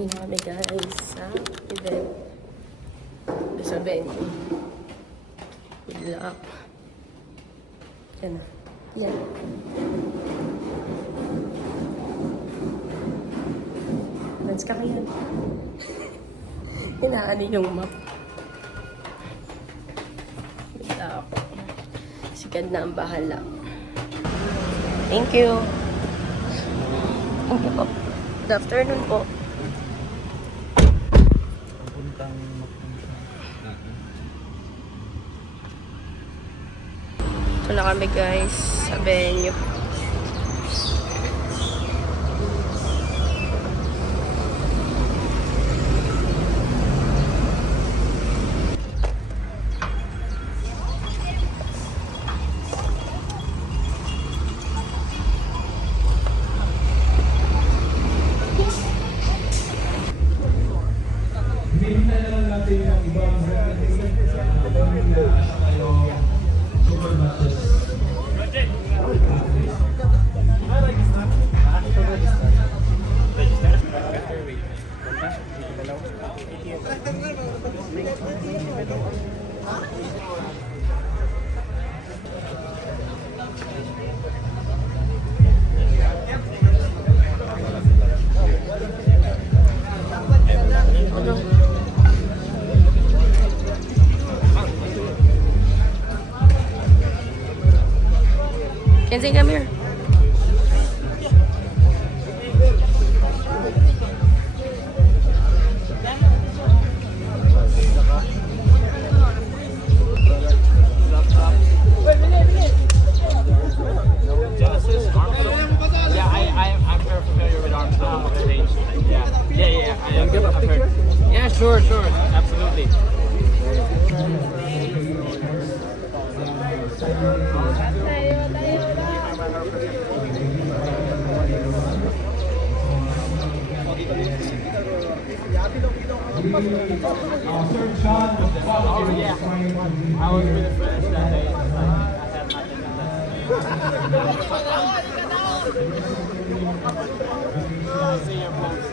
Uwi na kami guys sa event. Sa venue. Good luck. Yan na. Yan. Dance ka kaya. Inaani yung map. Good luck. Sigad na ang bahala. Thank you. Thank you po. Good afternoon po. Ito na kami guys sa venue. Kenzie, come here. Sure, absolutely. Oh yeah, I was really French that day. I had nothing I see your post.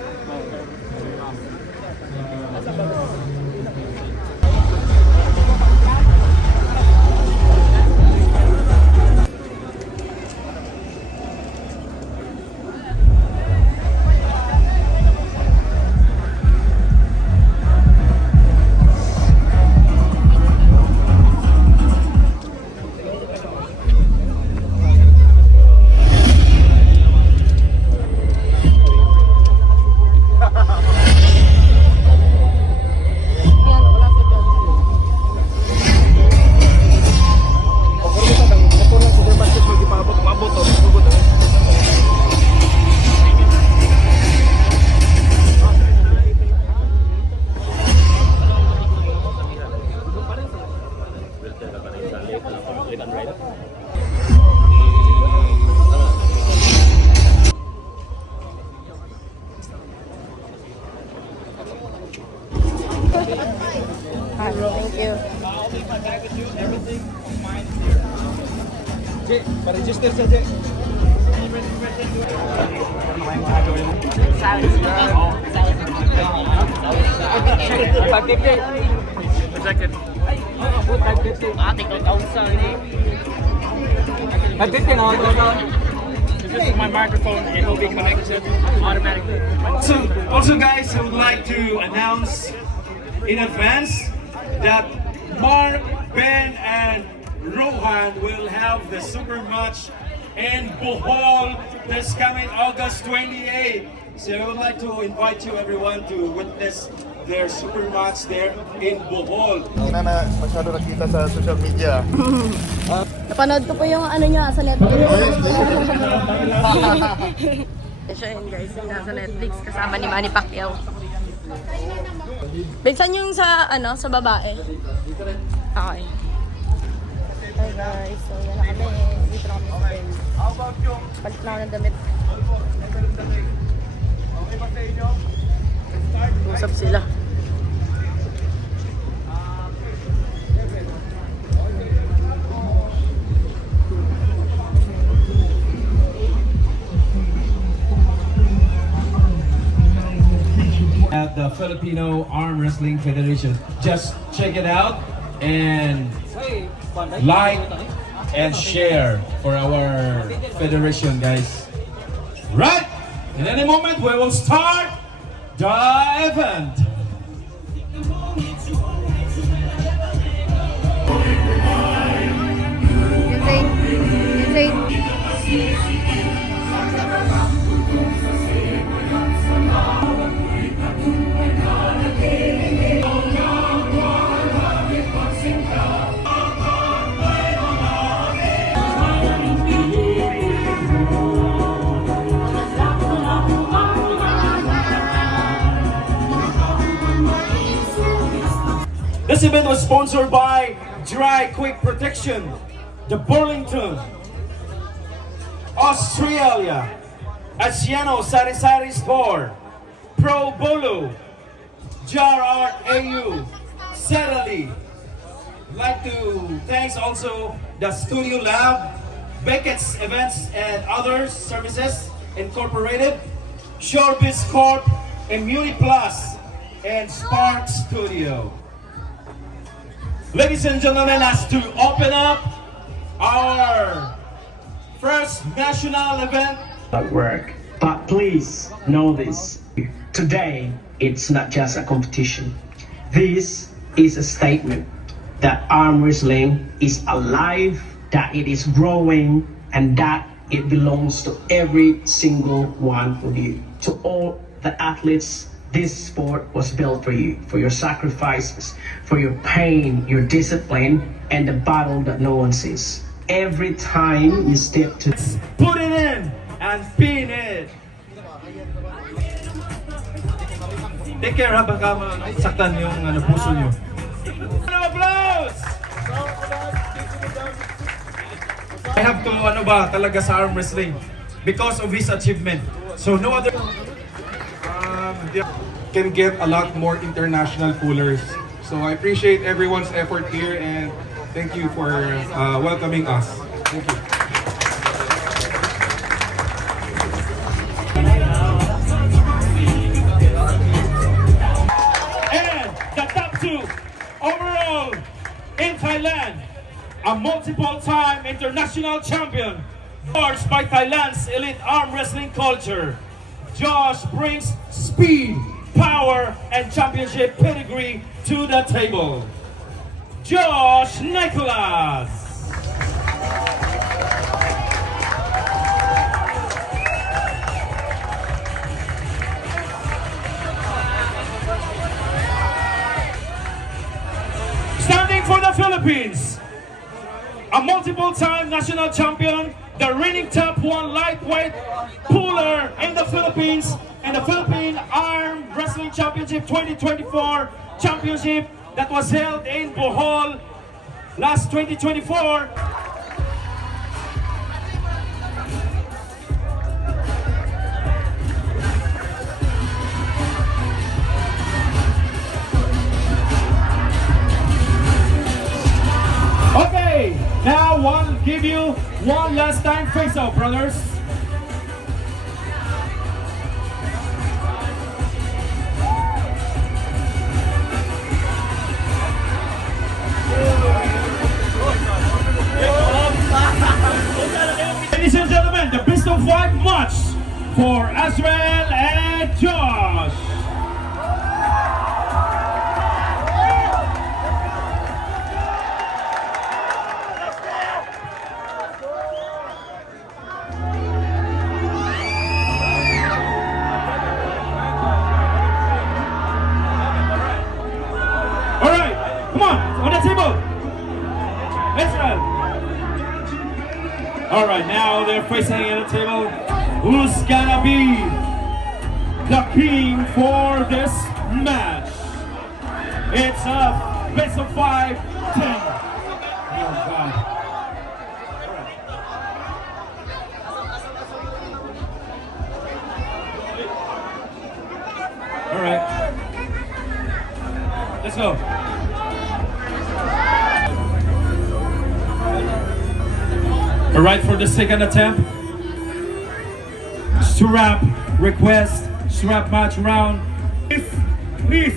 Thank you. I'll leave my bag with you. Everything on mine here. Jay, pa-register siya, Jay. This is my microphone. It will be connected automatically. Also, guys, I would like to announce in advance that Mark, Ben, and Rohan will have the super match in Bohol this coming August 28. So I would like to invite you everyone to witness their super match there in Bohol. Hindi na masyado nakita sa social media. Napanood ko po yung ano niya sa Netflix. Siya yun guys, yung nasa Netflix kasama ni Manny Pacquiao. Binsan yung sa ano, sa babae. Okay. Hi guys, so yan na kami. Dito na kami sa venue. Palit na ako ng damit. Usap sila. at the Filipino Arm Wrestling Federation. Just check it out and like and share for our federation, guys. Right, in any moment we will start the event. This event was sponsored by Dry Quick Protection, the Burlington, Australia, Asiano Sari Sari Store, Pro Bolo, Jar Art AU, Settlely. I'd like to thank also the Studio Lab, Beckett's Events and Other Services Incorporated, Shorebiz Corp, Immuni Plus, and Spark Studio. Ladies and gentlemen, as to open up our first national event. At work. But please know this. Today, it's not just a competition. This is a statement that arm wrestling is alive, that it is growing, and that it belongs to every single one of you. To all the athletes, this sport was built for you, for your sacrifices, for your pain, your discipline, and the battle that no one sees. Every time you step to... Put it in and pin it. Take care ha, baka saktan yung puso nyo. Applause! I have to talaga sa arm wrestling because of his achievement. So no other... can get a lot more international pullers. So I appreciate everyone's effort here and thank you for welcoming us. Thank you. And the top two overall in Thailand, a multiple-time international champion, forged by Thailand's elite arm wrestling culture. Josh brings speed, power, and championship pedigree to the table. Josh Nicholas. Standing for the Philippines, a multiple-time national champion, the reigning top one lightweight puller in the Philippines, and the Philippine Arm Wrestling Championship 2024 championship that was held in Bohol last 2024. Okay, now I'll give you one last time face-off, brothers. Ladies and gentlemen, the best of 5 match for Azrael and Josh. All right, come on the table. Azrael. All right, now they're facing at the table. Who's gonna be the king for this match? It's a best of 5, 10. Oh God. All right. Let's go. All right, for the second attempt. Strap request, strap match round. If please,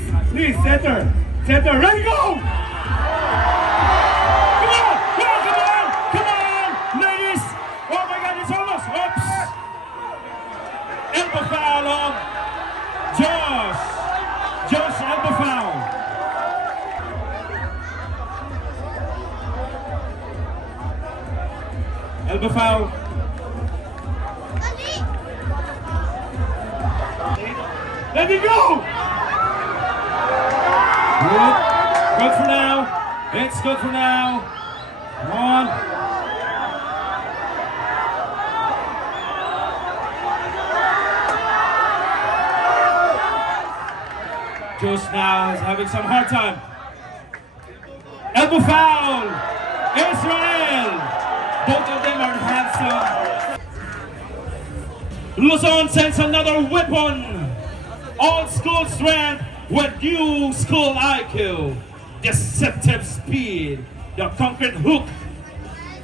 center, ready, go! Come on, ladies! Oh my God, it's almost, oops! Elbow foul on Josh, elbow foul. Elbow foul. Let me go! Good for now. It's good for now. Come on. Josh now is having some hard time. Elbow foul! Israel! Both of them are handsome. Luzon sends another weapon. Old school strength with new school IQ. Deceptive speed. The concrete hook.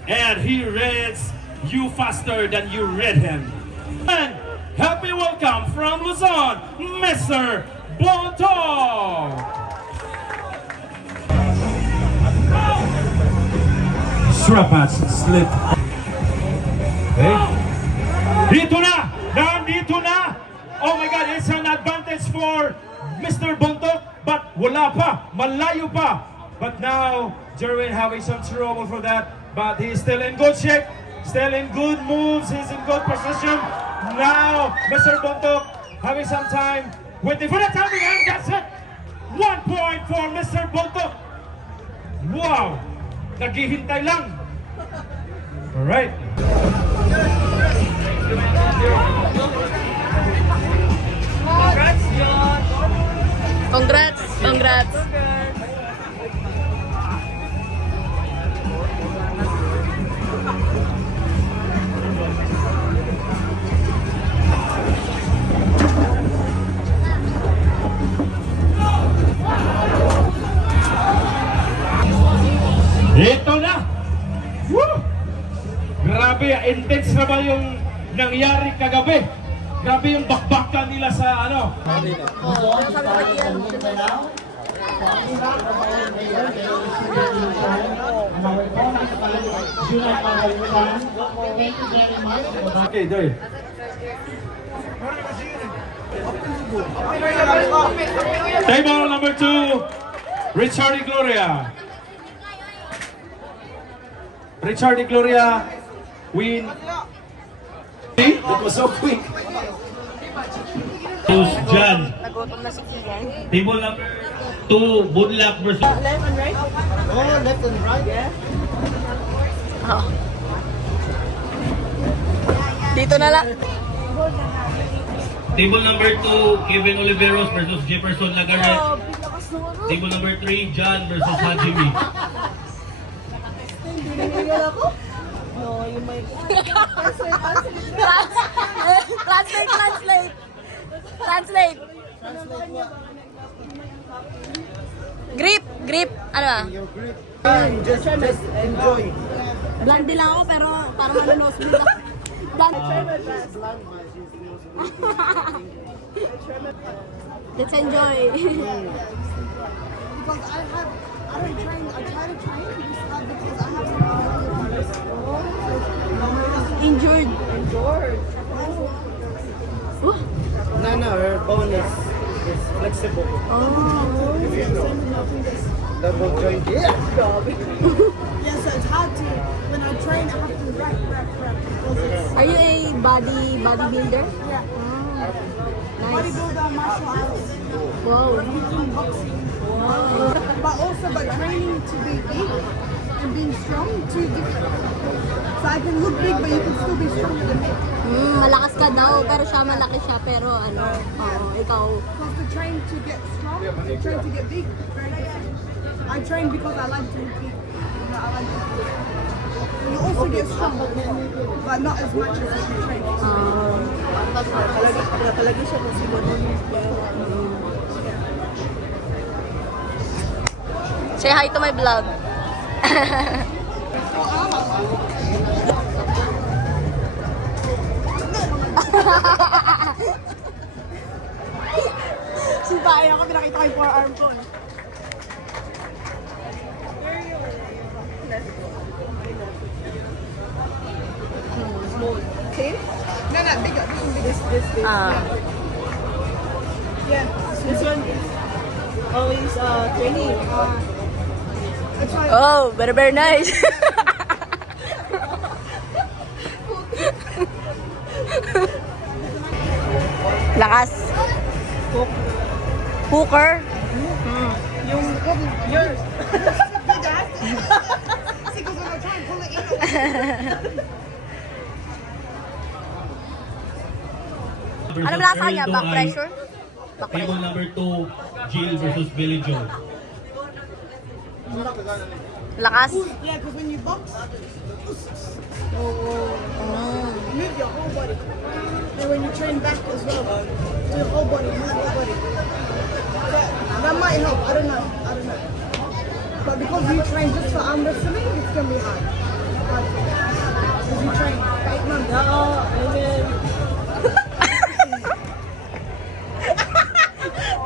And he reads you faster than you read him. And help me welcome from Luzon, Mr. Bonto. Strapats slip. Okay. Dito na! Nandito na! Oh my God, it's an advantage for Mr. Bontok, but wala pa, malayo pa. But now, Jerwin having some trouble for that, but he's still in good shape, still in good moves, he's in good position. Now, Mr. Bontok having some time, waiting for the timing, and that's it! 1 point for Mr. Bontok. Wow! Naghihintay lang. Alright. Congrats! Congrats! Ito na! Woo! Grabe, intense na ba yung nangyari kagabi? Grabe yung bakbakan nila sa ano? Okay, there. Table number 2, Richard Gloria. Richard Gloria win. It was so quick. John. Nagutom na si Kian. Table number 2, Budlak versus Left and right? Oh, left and right. Yeah. Oh. Dito na lang. Table number 2, Kevin Oliveros versus Jefferson Lagaret. Table number 3, John versus Hajime. Translate. Grip. Ano ba? Just enjoy. Blondie lang ako pero parang nosebleed ako. Let's enjoy. Because I don't train, I try to train this stuff because I have Injured. No, her bone is flexible. Oh. Double joint. Yeah. yeah, so it's hard to, when I train, I have to rep. Because it's, Are you a bodybuilder? yeah, Nice. bodybuilder, martial arts, Wow. boxing. But also, but training to be big and being strong, two different. So I can look big, but you can still be stronger than me. Malakas ka daw, pero siya malaki siya, pero ano, ikaw. Because to train to get strong, to train to get big, very different. I train because I like to be big. You know, I like to be big. You also get strong, but not as much as if you train. Talaga siya kasi Say hi to my vlog. Si babae ako, pinakita ko yung forearm ko eh. See? No, no, bigger. This. Yeah. This one is always training. That's why. Oh, very nice. Lakas. Hooker. Yours. See, because when I try and pull it in. Ano ba lasa niya? Back pressure? Back Table pressure. number 2, Jill versus Billy Joe. Lakas. Yeah, because when you box, you move your whole body. And when you train back as well, do your whole body, move your body. That might help. I don't know. But because you train just for arm wrestling, it's gonna be hard. Because you train 8 months.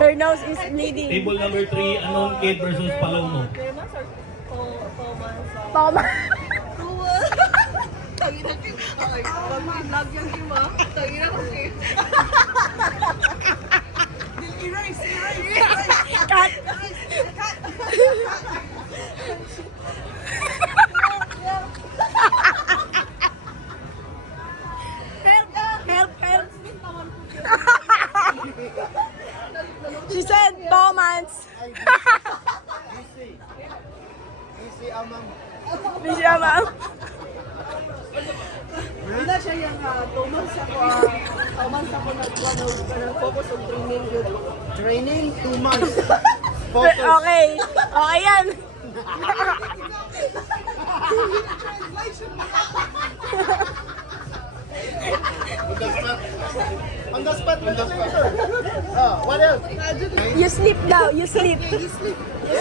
Her nose is bleeding. Table number 3, Anon Kid versus Palomo. Toma. Erase. Cut. Help. She said 4 months. Easy, amam. Hindi siya ma'am. Wala siya yung 2 months ako nag-focus on training yun. Training 2 months. Focus. Okay. Okay yan. On the spot. Oh, what else? You sleep daw. You sleep. You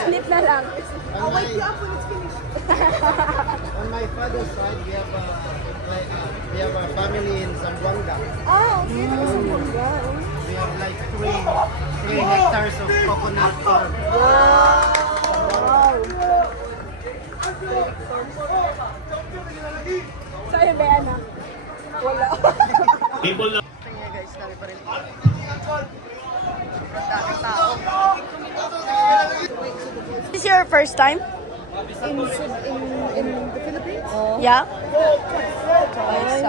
sleep na lang. I'll wake you up when it's finished. On my father's side, we have a family in Zamboanga. Oh, okay. We have like 3 hectares of coconut farm. Sa'yo ba yan ah? Wala. Table number Guys, dami pa rin. Daming tao. This is your first time? In the Philippines? Yeah? Nice.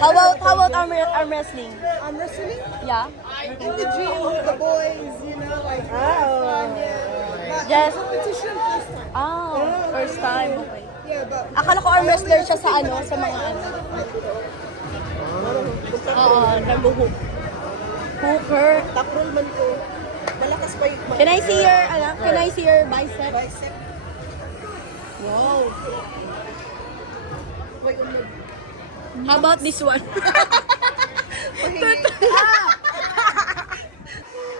How about arm wrestling? I'm wrestling Yeah? in the gym with the boys, you know, like fun, yeah. Yes. Competition first time. First time. Okay. Yeah, but Akala ko arm wrestler siya sa ano, sa mga ano. Oo, nag-hook. Hooker. takrol man ko. Malakas pa yung Can I see your bicep? bicep. Wow. Wait, How about this one?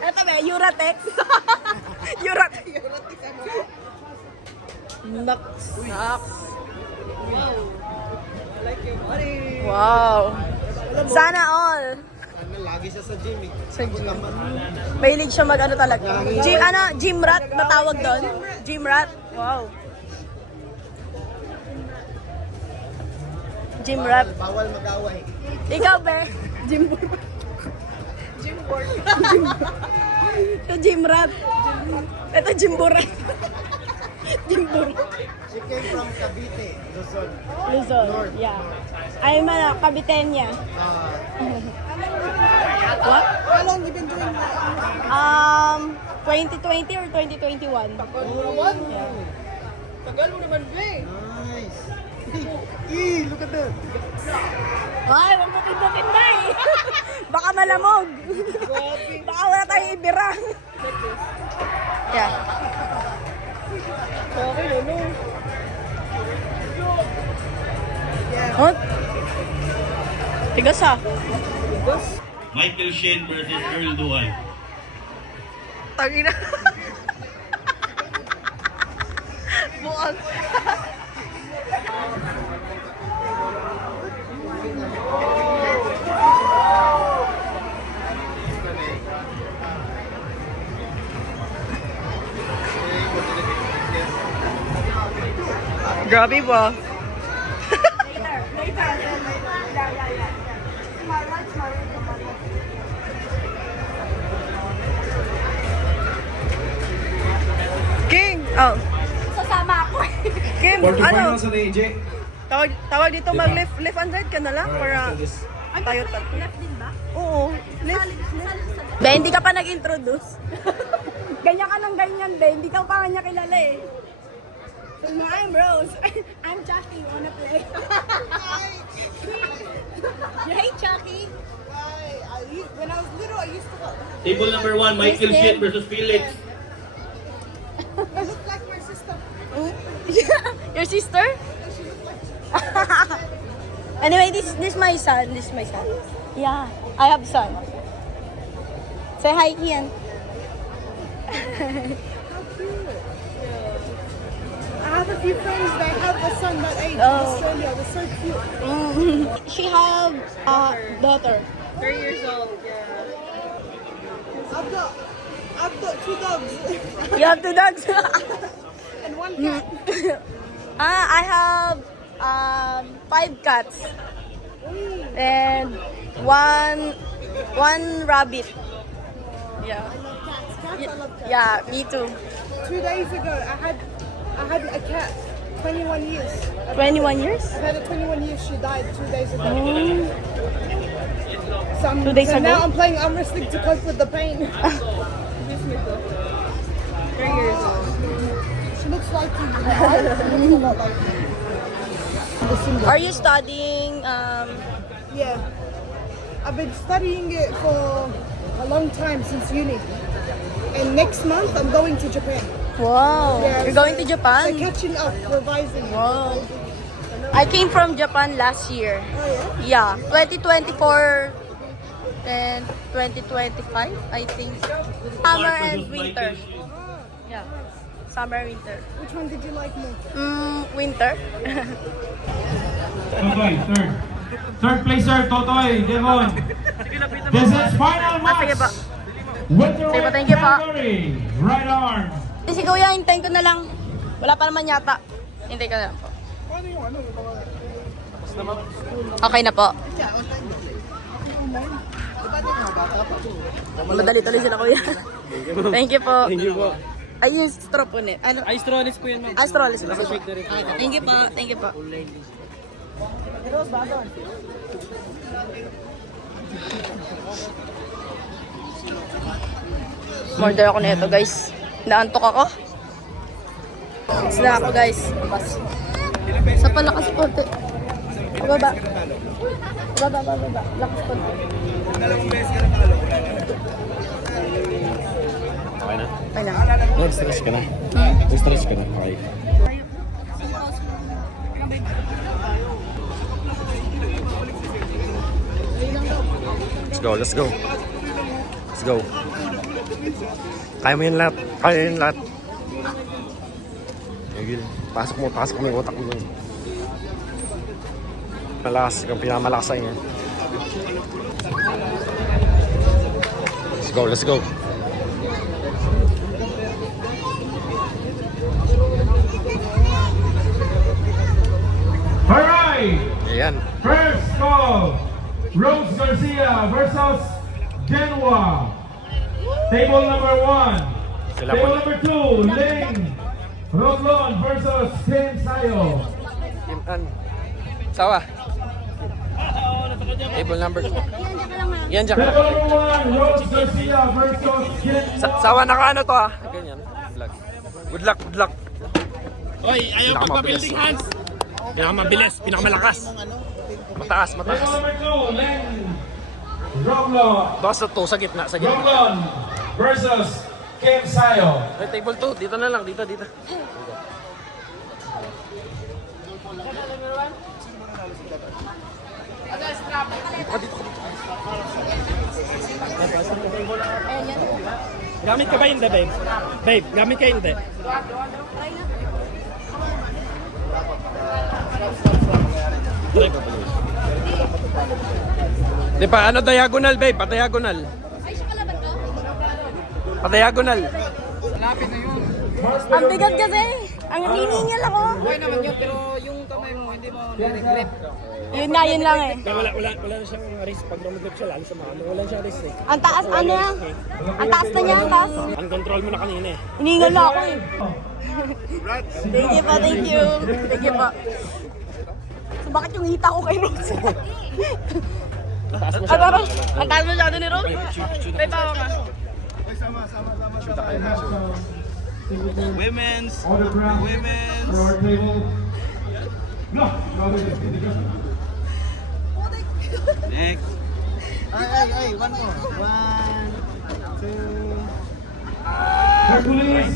Ito ba, Uratex? Uratex. Naks. like your body. Wow. Sana all. Lagi siya sa gym eh. Sa gym. Mahilig siya mag-ano talaga. Gym rat ba tawag doon? Gym rat. Wow. Gym rat. Bawal mag-away. Ikaw, be? Gym board. Ito, gym rat. Ito, gym board. Gym board. She came from Cavite, Luzon. Luzon. Yeah. I'm a Caviteña. What? How long you been doing that? 2020 or 2021? Yeah. Tagal mo naman, Blay. Nice. Look at that. Ay, wag mo pindutin na eh. Baka malamog. Baka wala tayong ibira. Yeah. Okay, no. Huh? Tigas ah. Michael Shane versus Earl Dual. Tangina. Buang. Grabe ba? King! Oh. Sasama ako. Kim, Quarterfinals na AJ. tawag dito mag-left and right ka na lang para tayo tatlo. Left din ba? Oo, left. Be, hindi ka pa nag-introduce. Ganyan ka ng ganyan, be. Hindi ka pa kanya kilala eh. So, I'm Rose. I'm Chucky. Wanna play? Hey, Chucky. When I was little, I used to go. Table number 1, Michael Shit versus Felix. I look like my sister. Your sister? Anyway, this my son. This my son. Yeah, I have son. Say hi, Kian. I have a few friends that have a son that age in Oh. Australia. They're so cute. She have a daughter. 3 years old. Yeah. I've got 2 dogs You have 2 dogs? and 1 cat. I have 5 cats and one rabbit. Yeah. Cats, I love cats. Yeah, me too. 2 days ago, I had a cat. 21 years. 21 years? I had a 21 years. She died 2 days ago. So, 2 days ago? now I'm playing arm wrestling to cope with the pain. 3 years old. She looks like you. She looks a lot like you. Are you studying? Yeah. I've been studying it for a long time since uni. And next month I'm going to Japan. Wow, Yeah, you're going to So Japan? catching up, revising. Wow. I came from Japan last year. Oh yeah? Yeah, 2024 and 2025, I think. Summer and winter. Yeah, summer, winter. Which one did you like more? Winter. Totoy, third. Third placer, Totoy, Devon. This is final Sige po. match. Winter Sige po, thank you po. category, right arm. Si Kuya, hintayin ko na lang. Wala pa naman yata. Hintayin ko na lang po. Okay na po. Madali tuloy sila, Kuya. Thank you po. Thank you po. Ay, yung straw po net. Ano? Ay, strawless po yan, ma'am. Ah, strawless po. Okay, thank you po. Thank you po. Order ako nito, guys. Naantok ako. Sila ako, guys. Sa palakas konti. Baba. Baba. Lakas konti. Okay na? Okay na. Nag-stretch ka na? Nag-stretch ka na? Okay. Let's go. Let's go. Kaya mo yun lahat. Kaya yun lahat. Gil, pasok mo yung utak mo dun. Malakas, yung pinamalakas sa inyo. Let's go. Alright, Ayan. first call. Rose Garcia versus Genwa. Table number 1. Sila Table po. number 2, Ling Roglon versus Kim Sayo. Sawa. Table number 2. Yan, dyan ka na. Table number 1, Rose Garcia versus Kim Sawa, naka-ano to ah. Ganyan. Vlog. Good luck. Oy, ayaw pagpa-building hands. Pinakamabilis, pinakamalakas. Mataas. Table number 2, Ling Roglon. Basta to, sa gitna. Roglon versus Kim Sayo. Table 2, dito na lang. Dito. Gamit ka ba hindi, babe? Babe, gamit ka hindi? Di pa, ano diagonal, babe? Pa-diagonal. Pa-diagonal. Ang bigat kasi. Ang hiningal ako. Okay naman yun, pero yung kamay mo, hindi mo nire-grip. Yun na, yun lang eh. Wala na siyang risk pag lumagap siya, lalo sa mga wala siyang risk eh. Ang taas, ano na? Ang taas na niya, ang taas. Ang control mo na kanina eh. Hiningal na ako eh. Thank you po, thank you. Thank you po. So, bakit yung hita ko kay Rose? Ang taas masyado ni Rose? May bawa ka. Women's. Autograph Women's. for our table. No, Next. Ay, one more. 1, 2. Hercules.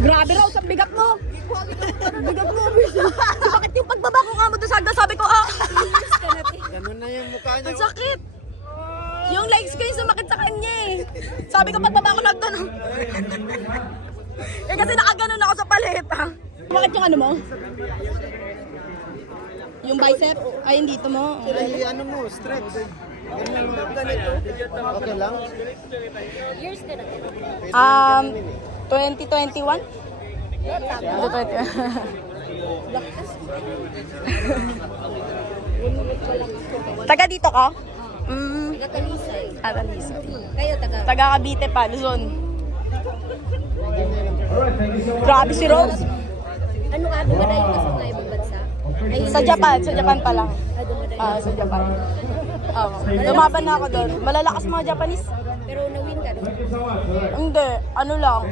Grabe Rose, ang bigat mo. Bigat mo. Bakit yung pagbaba ko nga mo doon sa hagdan, sabi ko, Ganun na yung mukha niya. ang sakit. Yung legs ko yung sumakit sa kanya eh. Sabi ko, pagbaba ko nagdan. Eh kasi nakaganon ako sa paleta. Bakit yung ano mo? Yung bicep? Ay, yung dito mo. Ay, ano mo, stretch. Ganito. Okay lang? 2021? 2021. Taga dito ka? Taga Talisay. Talisay. Kayo taga Cavite pa, Luzon. Grabe si Rose. Ano ka, dumadayo ka sa mga ibang bansa? Sa Japan pa lang. Sa Japan. Lumaban na ako doon. Malalakas mga Japanese. Pero na-win ka doon? Hindi, ano lang.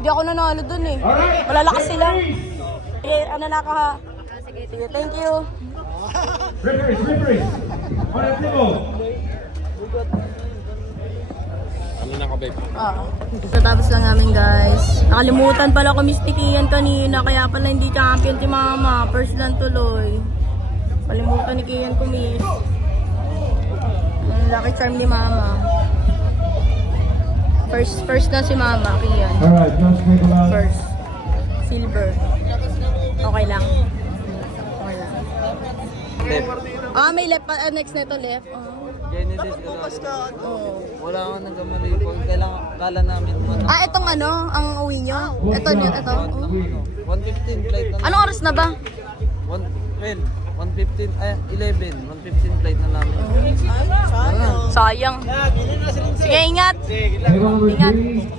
Hindi ako nanalo doon eh. Malalakas sila. Sige, ano na ka ha? Sige, thank you. Referees. On the table. Tatapos lang namin guys. Nakalimutan pala ko mistikiyan kanina. Kaya pala hindi champion si mama. First lang tuloy. Kalimutan ni Kian kumis. Ang lucky charm ni mama. First na si mama, Kian. Alright, just take a look. First. Silver. Okay lang. Okay lang. May left pa. Next na ito left. Genesis, wala akong nagkamali. Kala namin mo. Itong ano, ang uwi nyo? Ito. 115 flight na. Anong oras na ba? 115, 115 flight na namin. Sayang. Sige, ingat. Table number 3.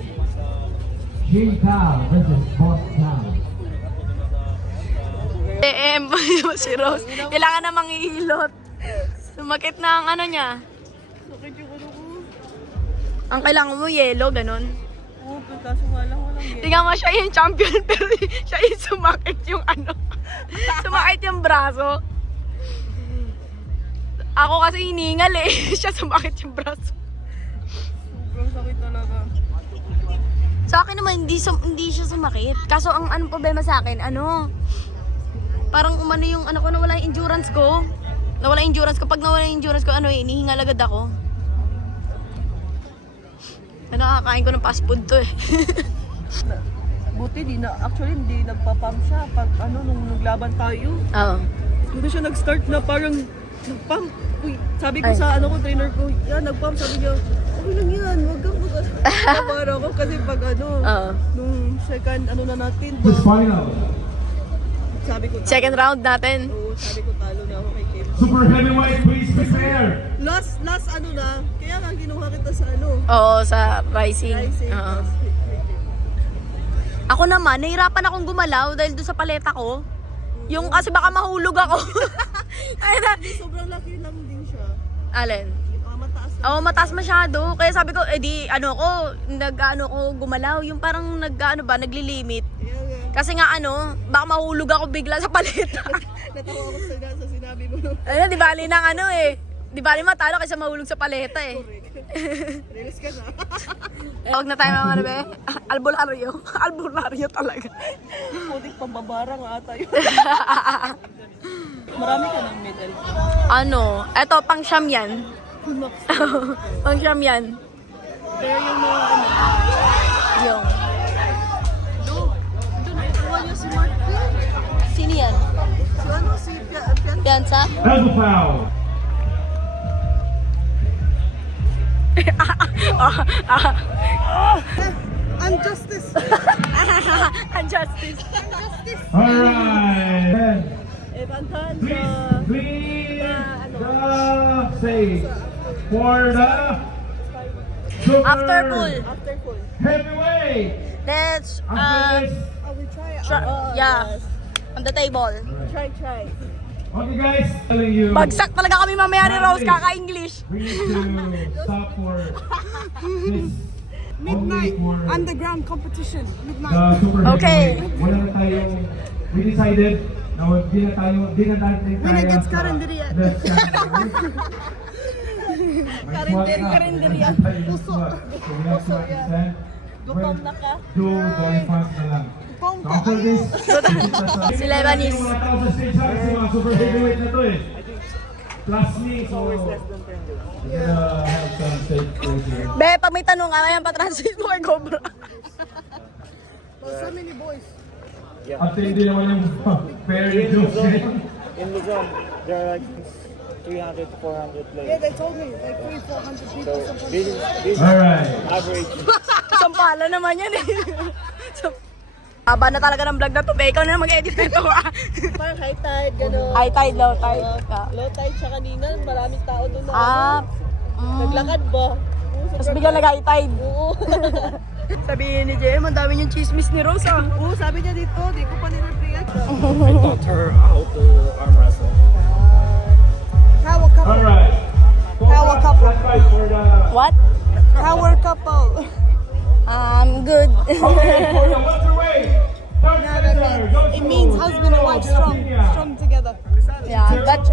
King Tao versus Boss Tao. Si Rose. Kailangan namang ihilot. Sumakit na ang ano niya. Sakit yung ano ko. Ang kailangan mo, yellow, ganun. Oo, kaso walang yellow. Tingnan mo siya yung champion, pero siya yung sumakit yung ano. Sumakit yung braso. Ako kasi hiningal eh. Siya sumakit yung braso. Sobrang sakit talaga. Sa akin naman, hindi siya sumakit. Kaso ang ano problema sa akin, parang umano yung ano ko, nawala yung endurance ko. Nawala yung endurance ko. Pag nawala yung endurance ko, hinihingal agad ako. Nakakain ko ng fast food to eh. Buti actually hindi nagpa-pump siya pag nung naglaban tayo. Oo. Hindi siya nag-start na parang nag-pump. Uy, sabi ko sa trainer ko, nag-pump. Sabi niya, okay lang yan, wag kang Napara ako kasi pag nung second na natin. This final. Sabi ko, Second round natin. oo, sabi ko talo na ako kay Kim. Super heavyweight, please prepare. Last kaya nga kinuha kita sa Oo, sa rising. Rising. Oo. Ako naman, nahirapan akong gumalaw dahil doon sa paleta ko. Yung kasi baka mahulog ako. Sobrang laki lang din siya. Alin? Mataas na. Oo, mataas masyado. Kaya sabi ko, ko gumalaw. Yung parang naglilimit. Kasi nga baka mahulog ako bigla sa paleta. Natawa ako sa sinabi mo. Ayun, di bali ng Di bali matalo kaysa mahulog sa paleta eh. Release ka na. Huwag na tayo mga be. Albularyo. Albularyo talaga. Putik pambabara nga ata yun. Marami ka ng medal. Eto, pang siyam yan. Pang siyam yan. Pero yung mga Yung. doon nakuha niyo si Mark. Sino yan? Si Pianza? Elbow foul. Injustice. Injustice. Alright. Evantanza. Please say for the super After pool. heavyweight. Let's, After this. We try it. yeah. On the table. Try. Okay guys, telling you. Bagsak talaga kami mamaya ni Rose, kaka-English. We need to stop for this. Midnight only for underground competition. the Midnight. super Okay. heavyweight. Wala na tayong, we decided na di na natin Winner kaya gets sa karinderya. left side. Karinderya. Puso. Gutom na ka. Do very fast na lang. So after this, Si Lebanese. yung mga tao sa stage ha, kasi mga super heavyweight na to eh. Plus me, so we're gonna have some stage plays here. Be, pag may tanong ka, ayan pa-translate mo kay Cobra. So many boys. At hindi naman yung fair jokes ngayon. In Luzon, there are like 300 to 400 Yeah, players. they told me like 300-400 people. Sometimes. This Alright. average. Sampala naman yan eh. Haba na talaga ng vlog na to, be. Ikaw na mag-edit nito ah. Parang high tide, gano'n. High tide, low tide. Low tide siya kanina, maraming tao doon na. Naglakad ba? Tapos biglang nag-high tide. Oo. Sabihin ni Jem, ang dami yung chismis ni Rose ah. Oo, sabi niya dito, di ko pa nire-react. I taught her how to arm wrestle. How a couple. Alright. How a couple. Let's fight for the... What? How a couple. Good. Okay, for the welterweight. It means husband and wife strong together. Yeah, but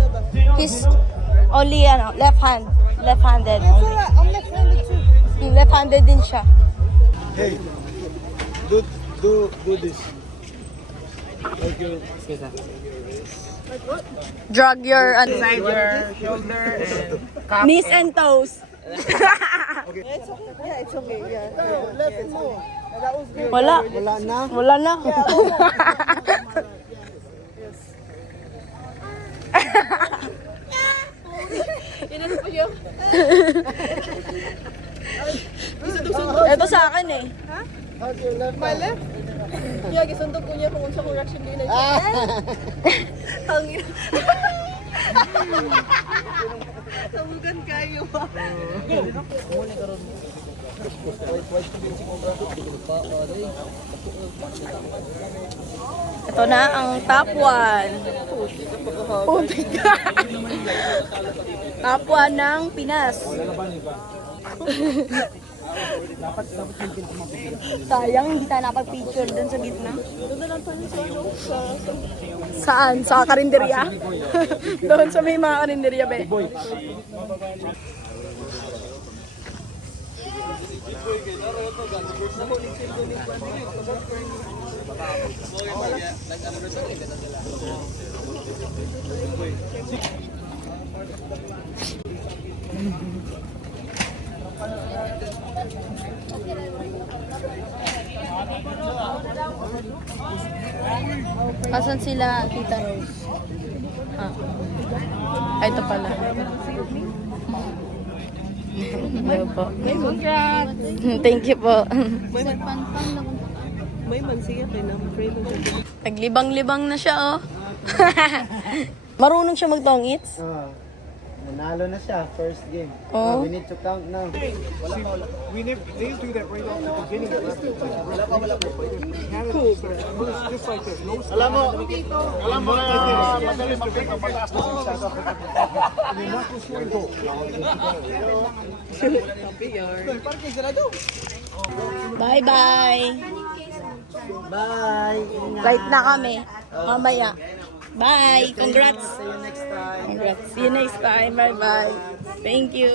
he's only left-handed. It's alright, I'm left-handed too. Left-handed din siya. Hey, do this. Like you, Drag your Inside your shoulder and knees and toes. It's okay. Yeah, it's okay. Yeah. Left more. That was good. Wala. Wala na. Ito sa akin eh. How's your left? My left? Yeah, gisundog ko niya kung unsa kong reaction din na siya. Tangin. Tamugan kayo ba? Ito na ang top 1. Putik ka. Top 1 ng Pinas. Sayang, hindi tayo napag-picture dun sa gitna. Saan? Sa karinderya? Doon sa may mga karinderya, be. Asan sila, Tita Rose? Ay, ito pala. Hello po. Thank you po. May mansiya kay na pray mo siya. Naglibang-libang na siya, oh. Marunong siya mag-tongits? Nanalo na siya, first game. Oh. We need to count now. They do that right off the beginning. Just like this. Alam mo, madali mag-pick ang pataas na siya sa Bye-bye. Bye! Flight na kami. Mamaya. Bye. Congrats. See you next time. Congrats. See you next time. Bye-bye. Thank you.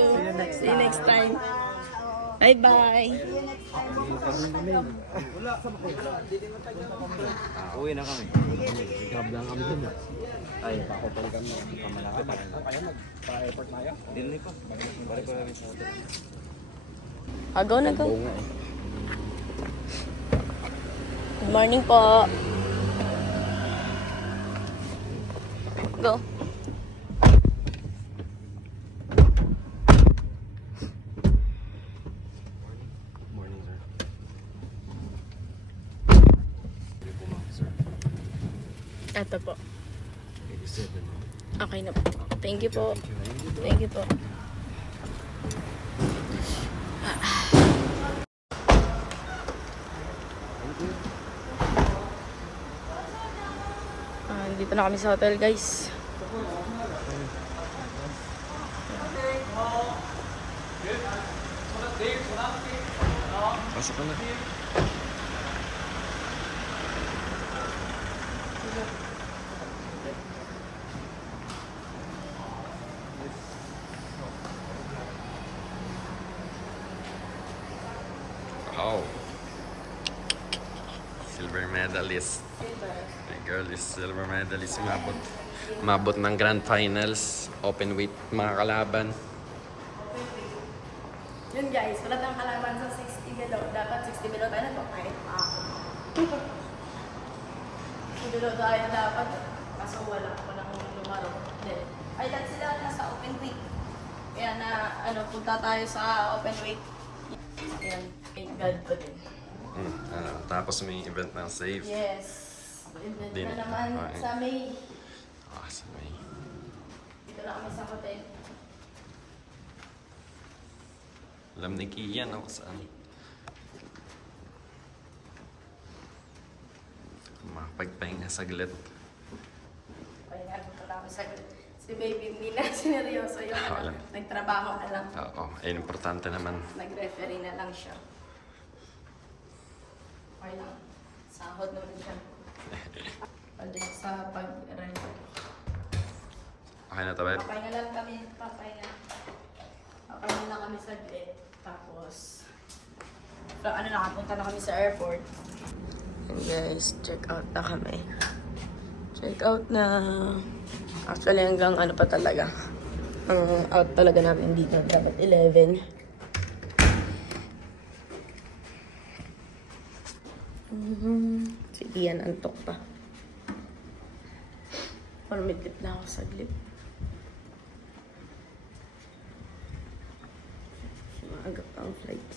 See you next time. Bye-bye. Uwi na kami. Grab lang kami dun. Ay, pakopal kami. Kamalaki pa rin. Kaya mag-pa-airport na yan. Dinli ko. Balik ko namin sa hotel. Go na go. Good morning po. Go. Ito po. Okay na po. Thank you po. Thank you po. Dito na kami sa hotel, guys. Pasok ka na. Oh. Silver medalist. My girl is silver medalist. Mabot ng grand finals. Open weight mga kalaban. Yun guys, wala tayong kalaban sa 60 below. Dapat 60 below tayo na kahit pa ako. 60 below tayo dapat. Kaso wala ko nang lumaro. Ay, lahat sila nasa open weight. Kaya na, punta tayo sa open weight. Ayan, thank God po din. Tapos may event ng Save. Yes. Event Din. na naman Okay. sa May. Sa May. Dito na kami sa hotel. Alam ni Kian ako saan. Makapagpahinga saglit. Pahinga po pala kami sa si baby hindi na sineryoso yung Wala. nagtrabaho na lang. Oo, ayun, importante naman. Nag-referee na lang siya. Okay lang. Sahod naman siya. Pwede sa pag-referee. Okay na tayo. Papahinga lang kami. Papahinga lang kami saglit. Tapos, nakapunta na kami sa airport. And guys, check out na kami. Check out na. Actually, hanggang pa talaga. Ang out talaga namin dito. Dapat 11. Si Ian antok pa. Parang midlip na ako saglit. Maaga pa ang flight.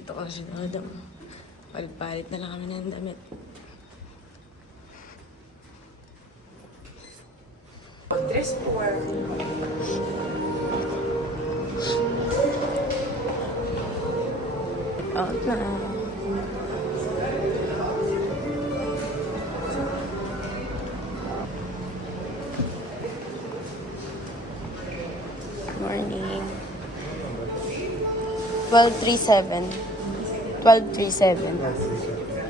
Ito kasi na Adam. Palit-palit na lang kami ng damit. Dress for out na. Morning. 12:37. 12:37.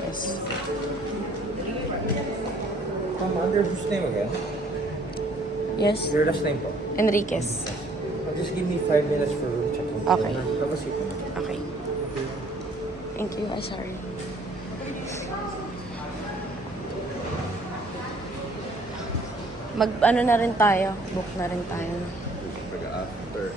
Yes. Under whose name again? Yes. Your last name po? Enriquez. Just give me 5 minutes for room check. Okay. Have a seat. Okay. Thank you. I'm sorry. Mag-ano na rin tayo. Book na rin tayo. After.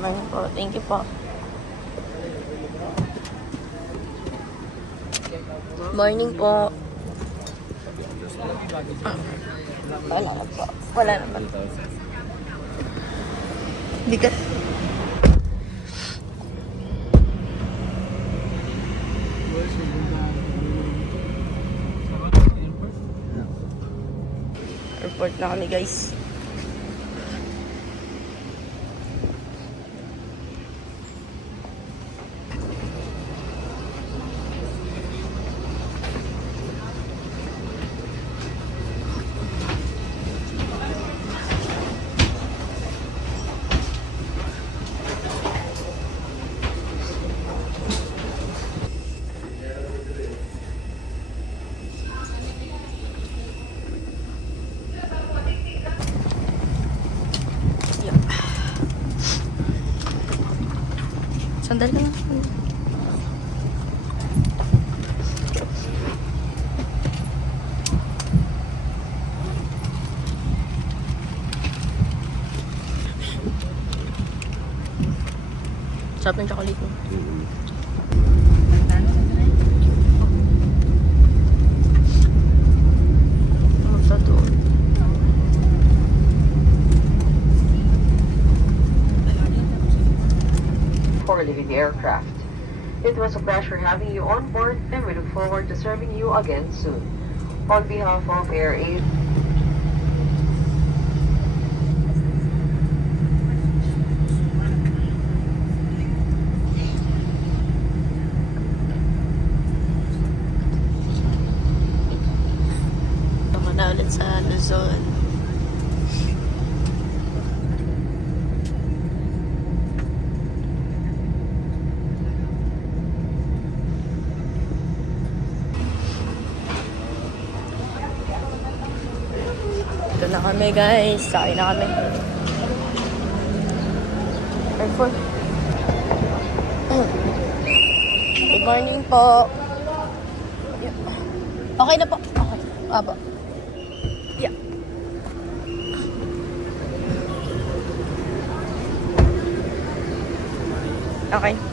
Morning po. Thank you po. Morning po. Wala na po. Wala naman. Bigat. Airport na kami, guys. Sandali lang. Sarap yung chocolate mo. the aircraft. It was a pleasure having you on board, and we look forward to serving you again soon. On behalf of Air Asia, Baka na ulit sa Luzon. Ito na kami guys. Sakay na kami. Airport. Good morning po. Okay na po. Okay. Aba. Yeah. Okay.